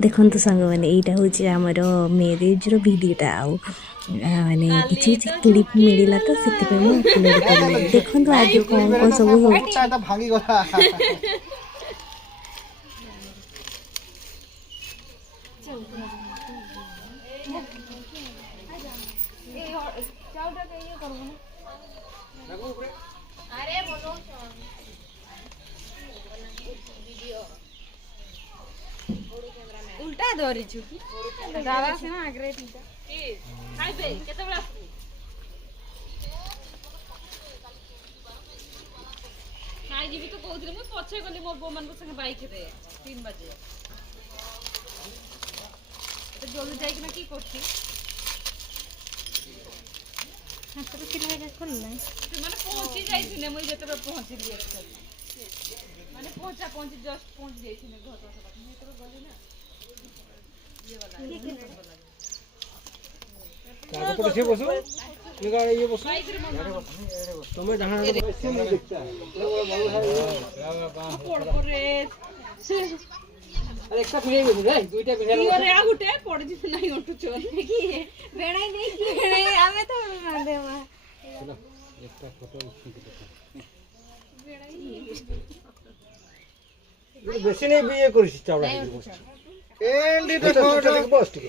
ଦେଖନ୍ତୁ ସାଙ୍ଗମାନେ ଏଇଟା ହେଉଛି ଆମର ମ୍ୟାରେଜ୍ର ଭିଡ଼ିଓଟା ଆଉ ମାନେ କିଛି କିଛି କ୍ଲିପ୍ ମିଳିଲା ତ ସେଥିପାଇଁ ମୁଁ ଅପଲୋଡ଼ କଲି ଦେଖନ୍ତୁ ଆଗେ କ'ଣ କ'ଣ ସବୁ ହେଉଛି। उल्टा धरी छु दादा से आग्रे तीनटा खाइबे केते बेला खाइ जीबी तो कहउथिले मु पछे गली मोर बो मान को संगे बाइक रे 3 बजे तो जल्दी जाई कि ना की करछि हां तो किला का खोल नै माने पहुंची जाई थिने मु जेते पहुंची लिए माने पहुंची जस्ट पहुंच जाई थिने घर तो मैं तो गली ना कागज पर से बसो निकाले ये बसो तुम्हें जहां से नहीं दिखता पड़ रे अरे একটা ফিরে গেছে রে দুইটা ফিরে গেছে আরে আগুটে পড়ে দিতে নাই ওটু চল কি বেড়াই নেই কি বেড়াই আমি তো না দেবা চলো একটা ফটো বেশি নেই বিয়ে করিস চাওড়া এন্ডি দেখো বস ঠিক